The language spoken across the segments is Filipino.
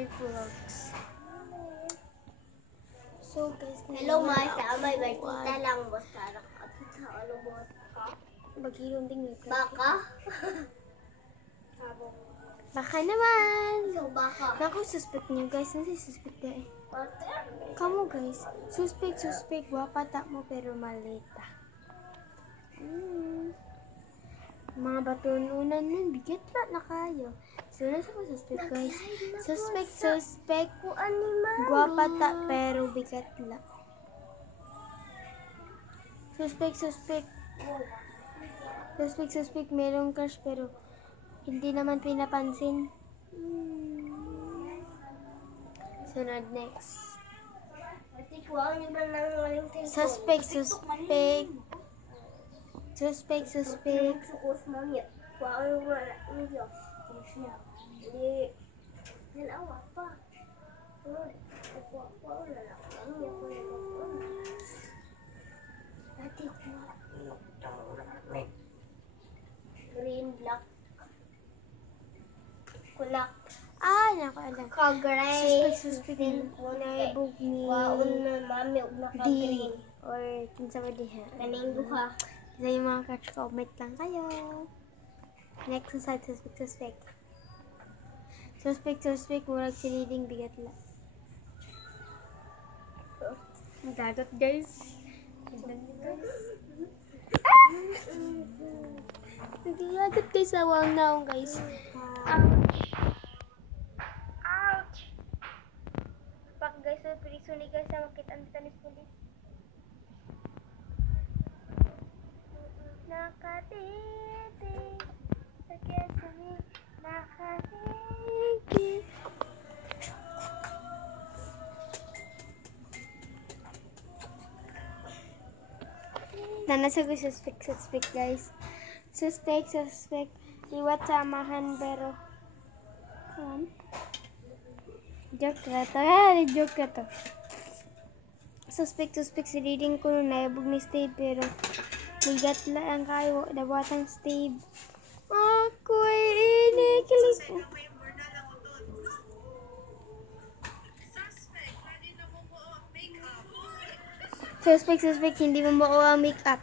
my vlogs. So guys, Hello, my family. Kita lang basta nakakita ano mo ka. Bagilong din yung Baka? Baka naman. Ikaw baka. Naku, suspect niyo guys. Nasi suspect na eh. Kamu guys, suspect, wapa ta mo pero malita. Mga batununan nun, bigat na kayo. So, nasa ko suspect guys. Suspect, guwapa ta pero bigat la. Suspect, merong crush pero hindi naman pinapansin. Sunod next. Suspect. Green, black. Kulak. Ah, nakaalam. Ka-gray. Suspect. Naibog ni Waon na mami, ug D. naka-green. Or kinsa ba diha? Kaning duha. Isa yung mga catch comment lang kayo. Next sa side, suspect. Murag si leading bigat la. Dagat guys. Naglagat guys sa wang naong guys. Ouch! Pak guys, so priso ni guys ang makita ang tanis pulis. Nakatitig sakit sumi, nakatitig. Nanasa ko suspect guys. Suspect. Iwat samahan pero joke ka to. Suspect si leading ko nung naibog ni Steve pero bigat lang kayo dabatang Steve. Ako'y inikilig. Suspect hindi mo makuha ang makeup.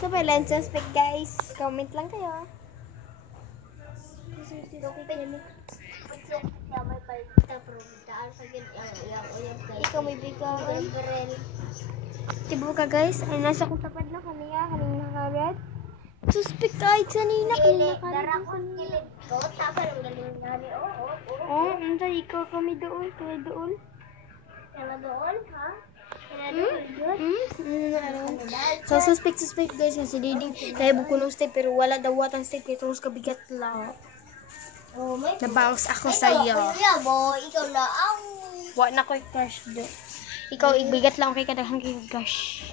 Kapalan suspect guys. Comment lang kayo. Ikaw may bigawan. Tibo ka guys. Ay nasa kong tapad na kanina. Kanina nakared. Suspect kahit sanina. Kanina nakared. Oh, ito ikaw kami doon. Kaya doon. So suspect guys kasi didi naibog ko ng step pero wala daw watang step kaya terus kabigat lang. Nabawas ako sa iyo. Ikaw na ang Wa na ko'y crush do. Ikaw ibigat lang kay kadahang kay crush.